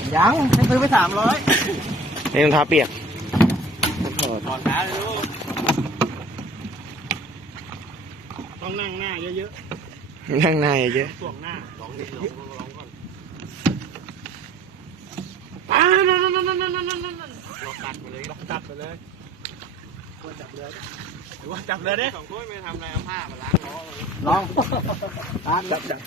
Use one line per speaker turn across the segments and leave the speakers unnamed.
ยังให้ซื้อไป300
นี่รองเท้าเปียก
ถอดขาเลยลูกต้องนั่งหน้าเยอะ
ๆนั่งหน้าเยอะ
ส่วงหน้าลองก่อนเราตัดไปเลยจับเลยหรือว่าจับเลยดิ2 ถ้วยไม่ทำอะไรเอาผ้ามาล้างล้อลองจับ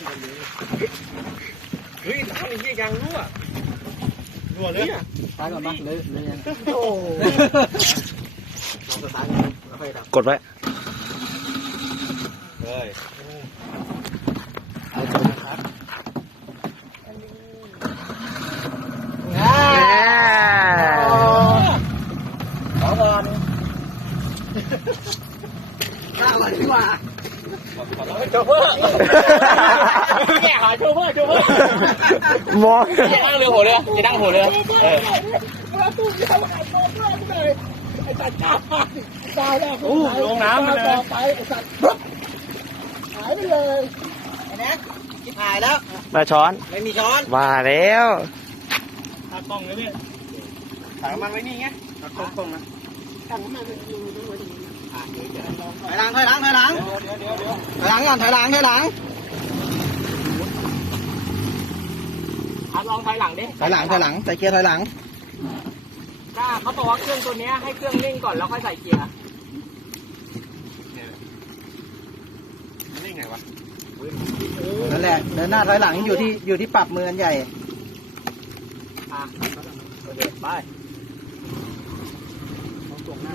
เฮ้ยน้ำนี่ยังรั่วเลยตายก่อนบ้างเลยยังโอ้ลองสตาร์ทแล้วค่อยดับ
กดไว้
เลยขอก่อนข้าวดีกว่าโชเฟอร์แกหาโชเฟอร์
มอง
จะนั่งเรือหัวเรือจะนั่งหัวเรือตู้เดียวหาโชเฟอร์เลยไอ้สัตว์จ้าตายแล้วลงน้ำไปเลยไปไอ้สัตว์หายไปเลยไอ้แน็กจิบหายแล้ว
มาช้อน
ไม่มีช้อน
ว่าแล้ว
ตากล้องเลยเนี่ยถังน้ำมันไว้นี่ไงตรงนะถังน้ำมันมันอยู่ตรงนี้ถอยหลังถอยหลังก่อนถอยหลังลองถอยหลังดิถอยหลังใส่เกียร์ถอยหลังถ้าเขาบอกว่าเครื่องตัวนี้ให้เครื่องนิ่งก่อนแล้วค่อยใส่เกียร์มันนิ่งไงวะนั่นแหละเดินหน้าถอยหลังอยู่ที่ปรับมือกันใหญ่ไปส่งหน้า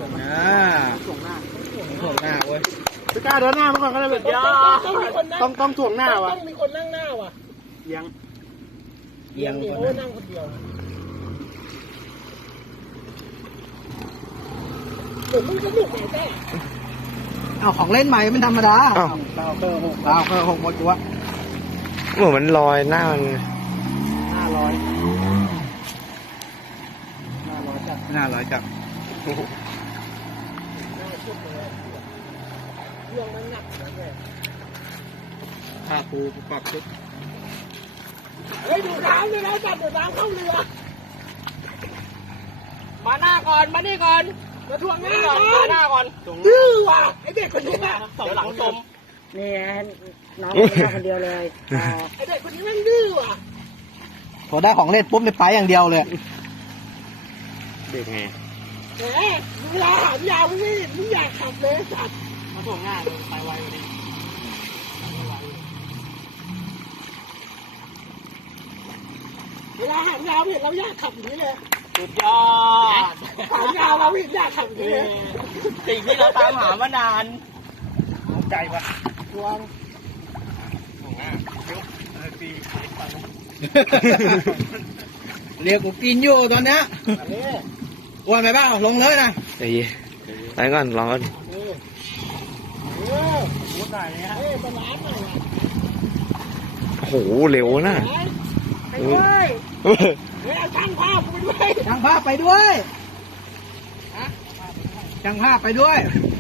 เว้ยพี่กล้าเดินหน้ามาก่อนก็ได้แบบต้องถ่วงหน้าวะต้องมีคนนั่งหน้าวะเอียงโอ้นั่งคนเดียวผมไม่สนุกเลยแม่เอาของเล่นใหม่เป็นธรรมดาเราเครื่อง6หมดอยู่วะ
เหมือนมันลอยหน้ามัน
น่าร้อยจับเรื่องมันหนักนะเนี่ยผ้าปูปรับชุดเฮ้ยดูน้ำเลยนะจับดูน้ำเข้าเรือมาหน้าก่อนมานี่ก่อนมาถ่วงหน้าก่อนมาหน้าก่อนดื้อว่ะไอเด็กคนนี้สองหลังตมนี่น้องคนเดียวเลยไอเด็กคนนี้มันดื้อว่ะพอได้ของเล่นปุ๊บไปอย่างเดียวเลย
เด็กไง
เอ๊ะเวลาหายาวมึงอยากขับเลยสัตว์มาถ่วงหน้าเลยไปไวเลยเวลาหายาวเห็นเราอยากขับอย่างนี้เลยสุดยอดหายาวเราอยากขับอย่างนี้สิ่งที่เราตามหามานานใจปะทวงถ่วงหน้าปีเรียกกูกินอยู่ตอนเนี้ยอ้วนไปบ้างลงเลยนะ
ไปก่อนลองก่อนโอ้โหเร็วนะ
ไปด้วยช่างภาพไปด้วยช่างภาพไปด้วยช่างภาพไปด้วย